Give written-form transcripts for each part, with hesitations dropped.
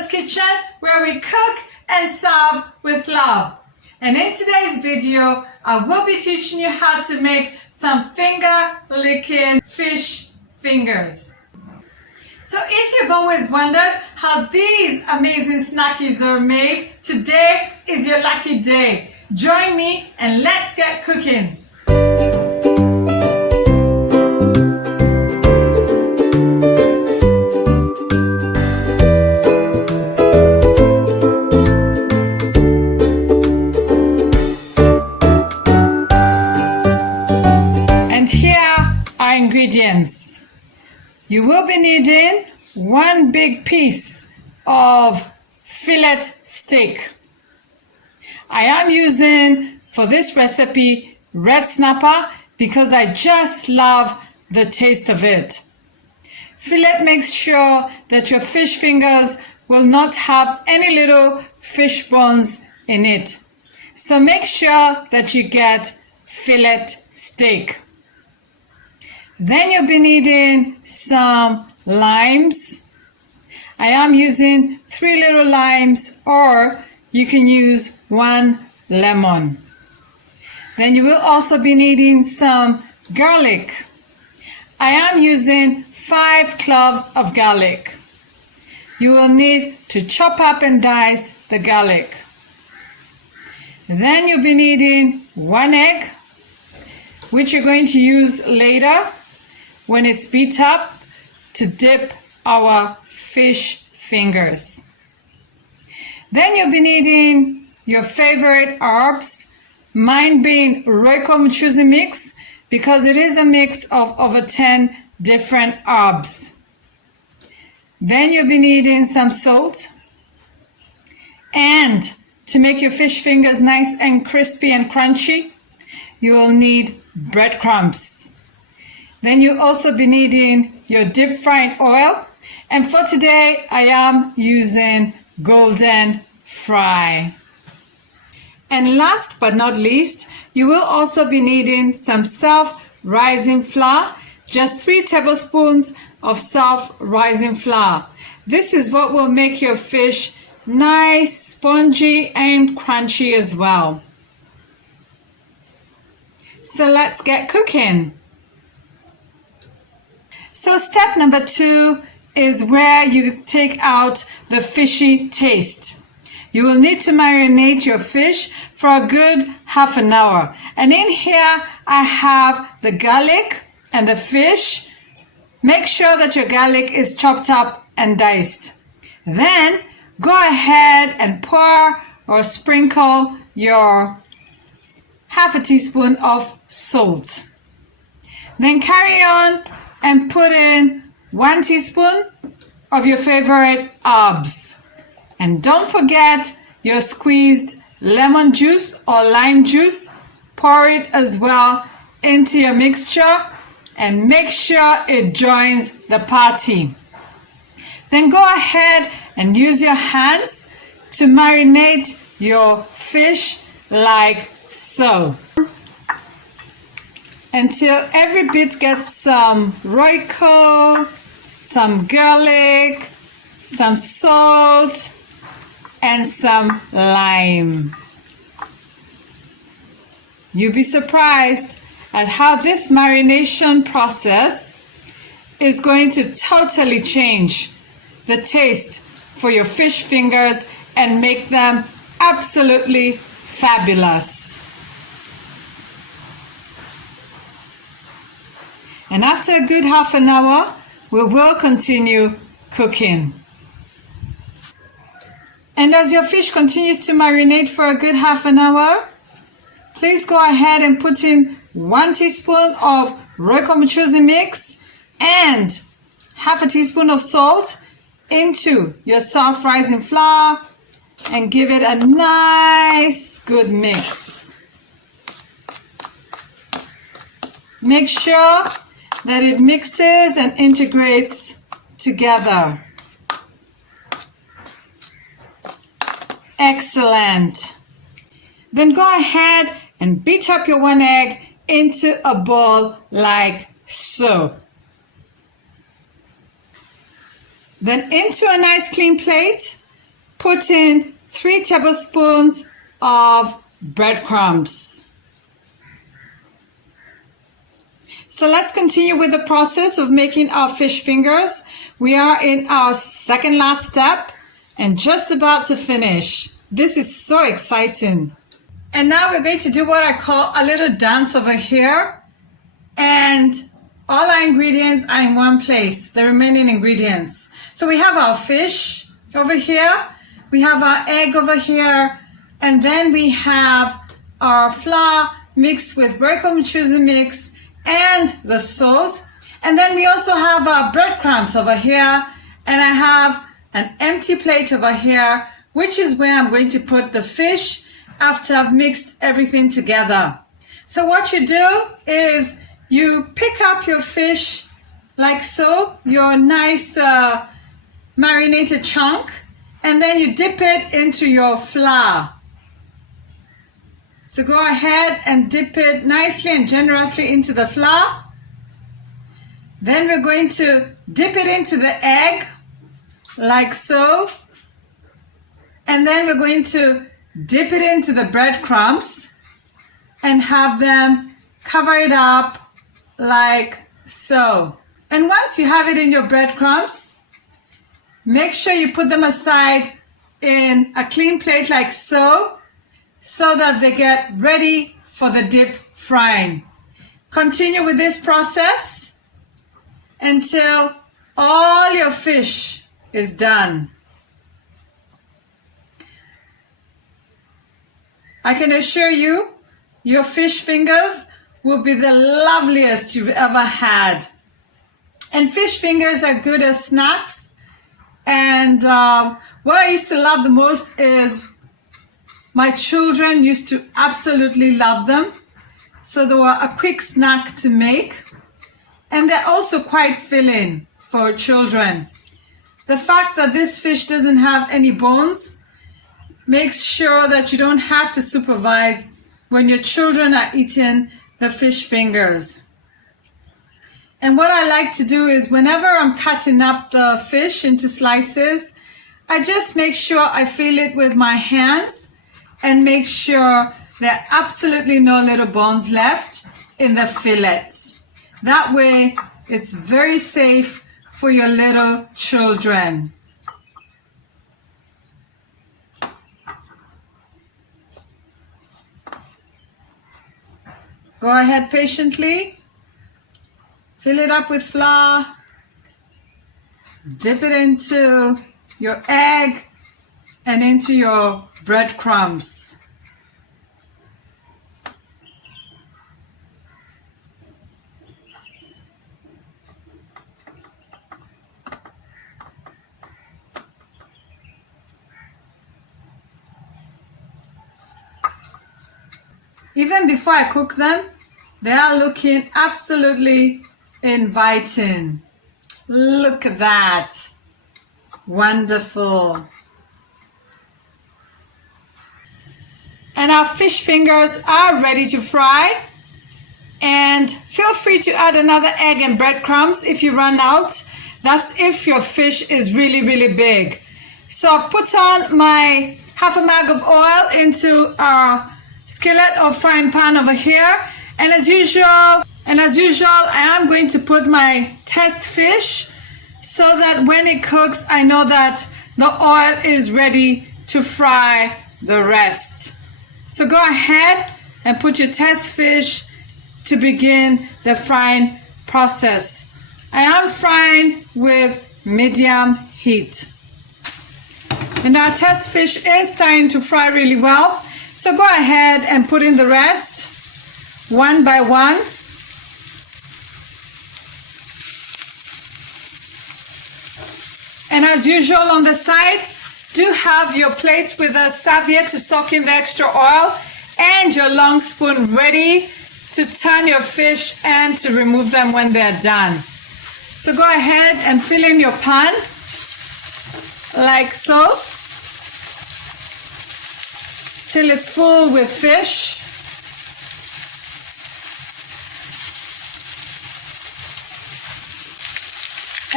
Mama's Kitchen, where we cook and serve with love. And in today's video, I will be teaching you how to make some finger-licking fish fingers. So if you've always wondered how these amazing snackies are made, today is your lucky day. Join me and let's get cooking. Ingredients. You will be needing one big piece of fillet steak. I am using for this recipe red snapper because I just love the taste of it. Fillet makes sure that your fish fingers will not have any little fish bones in it. So make sure that you get fillet steak. Then you'll be needing some limes. I am using 3 little limes, or you can use 1 lemon. Then you will also be needing some garlic. I am using 5 cloves of garlic. You will need to chop up and dice the garlic. Then you'll be needing 1 egg, which you're going to use later when it's beat up to dip our fish fingers. Then you'll be needing your favorite herbs, mine being Royco Mchuzi mix, because it is a mix of over 10 different herbs. Then you'll be needing some salt, and to make your fish fingers nice and crispy and crunchy, you will need breadcrumbs. Then you'll also be needing your deep frying oil. And for today, I am using golden fry. And last but not least, you will also be needing some self-rising flour, just 3 tablespoons of self-rising flour. This is what will make your fish nice, spongy, and crunchy as well. So let's get cooking. So step number 2 is where you take out the fishy taste. You will need to marinate your fish for a good half an hour. And in here I have the garlic and the fish. Make sure that your garlic is chopped up and diced. Then go ahead and pour or sprinkle your ½ teaspoon of salt. Then carry on and put in 1 teaspoon of your favorite herbs. And don't forget your squeezed lemon juice or lime juice. Pour it as well into your mixture and make sure it joins the party. Then go ahead and use your hands to marinate your fish like so, until every bit gets some Royco, some garlic, some salt, and some lime. You'll be surprised at how this marination process is going to totally change the taste for your fish fingers and make them absolutely fabulous. And after a good half an hour, we will continue cooking. And as your fish continues to marinate for a good half an hour, please go ahead and put in 1 teaspoon of Royco Mchuzi mix and ½ teaspoon of salt into your self-rising flour and give it a nice good mix. Make sure that it mixes and integrates together. Excellent. Then go ahead and beat up your 1 egg into a ball like so. Then into a nice clean plate, put in 3 tablespoons of breadcrumbs. So let's continue with the process of making our fish fingers. We are in our second last step and just about to finish. This is so exciting. And now we're going to do what I call a little dance over here. And all our ingredients are in one place, the remaining ingredients. So we have our fish over here, we have our egg over here, and then we have our flour mixed with Royco Mchuzi mix and the salt. And then we also have our breadcrumbs over here, and I have an empty plate over here, which is where I'm going to put the fish after I've mixed everything together. So what you do is you pick up your fish like so, your nice marinated chunk, and then you dip it into your flour. So go ahead and dip it nicely and generously into the flour. Then we're going to dip it into the egg like so. And then we're going to dip it into the breadcrumbs and have them cover it up like so. And once you have it in your breadcrumbs, make sure you put them aside in a clean plate like so that they get ready for the deep frying. Continue with this process until all your fish is done. I can assure you, your fish fingers will be the loveliest you've ever had. And fish fingers are good as snacks. And what I used to love the most is my children used to absolutely love them. So they were a quick snack to make. And they're also quite filling for children. The fact that this fish doesn't have any bones makes sure that you don't have to supervise when your children are eating the fish fingers. And what I like to do is whenever I'm cutting up the fish into slices, I just make sure I feel it with my hands and make sure there are absolutely no little bones left in the fillet. That way, it's very safe for your little children. Go ahead patiently, fill it up with flour, dip it into your egg and into your breadcrumbs. Even before I cook them, they are looking absolutely inviting. Look at that. Wonderful. And our fish fingers are ready to fry. And feel free to add another egg and breadcrumbs if you run out. That's if your fish is really, really big. So I've put on my half a mug of oil into our skillet or frying pan over here, and as usual, I am going to put my test fish so that when it cooks, I know that the oil is ready to fry the rest. So go ahead and put your test fish to begin the frying process. I am frying with medium heat. And our test fish is starting to fry really well. So go ahead and put in the rest one by one. And as usual on the side, do have your plates with a serviette to soak in the extra oil and your long spoon ready to turn your fish and to remove them when they're done. So go ahead and fill in your pan like so, till it's full with fish.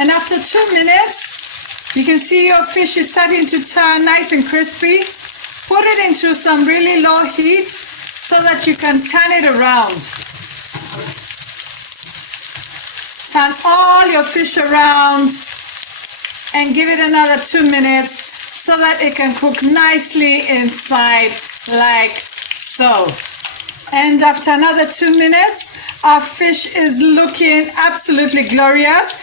And after 2 minutes, You can see your fish is starting to turn nice and crispy. Put it into some really low heat so that you can turn it around. Turn all your fish around and give it another 2 minutes so that it can cook nicely inside like so. And after another 2 minutes, our fish is looking absolutely glorious.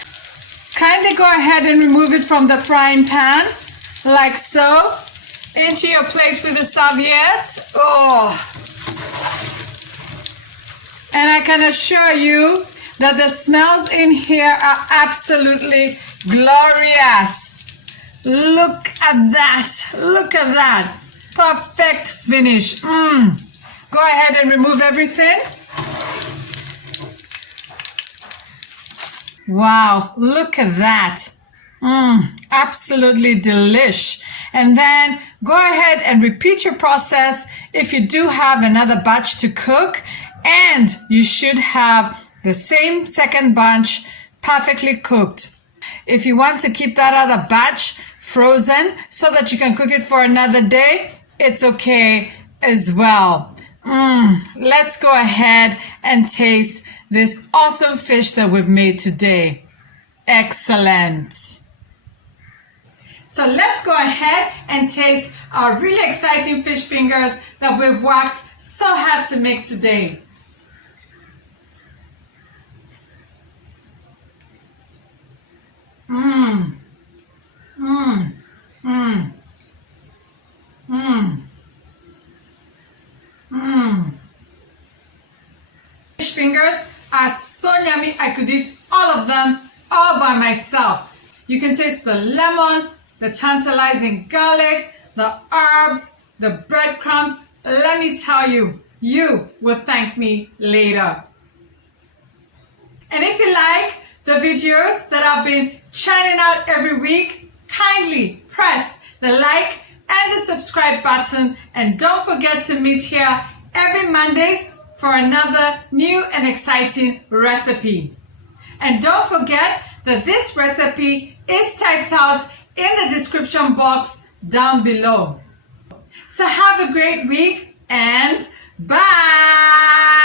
Kindly go ahead and remove it from the frying pan like so. Into your plate with a serviette. Oh. And I can assure you that the smells in here are absolutely glorious. Look at that. Look at that. Perfect finish. Go ahead and remove everything. Wow, look at that. Absolutely delish. And then go ahead and repeat your process if you do have another batch to cook, and you should have the same second batch perfectly cooked. If you want to keep that other batch frozen so that you can cook it for another day, it's okay as well. Let's go ahead and taste this awesome fish that we've made today. Excellent. So let's go ahead and taste our really exciting fish fingers that we've worked so hard to make today. Fish fingers are so yummy, I could eat all of them all by myself. You can taste the lemon, the tantalizing garlic, the herbs, the breadcrumbs. Let me tell you, you will thank me later. And if you like the videos that I've been churning out every week, kindly press the like and the subscribe button, and don't forget to meet here every Mondays for another new and exciting recipe. And don't forget that this recipe is typed out in the description box down below. So have a great week and bye!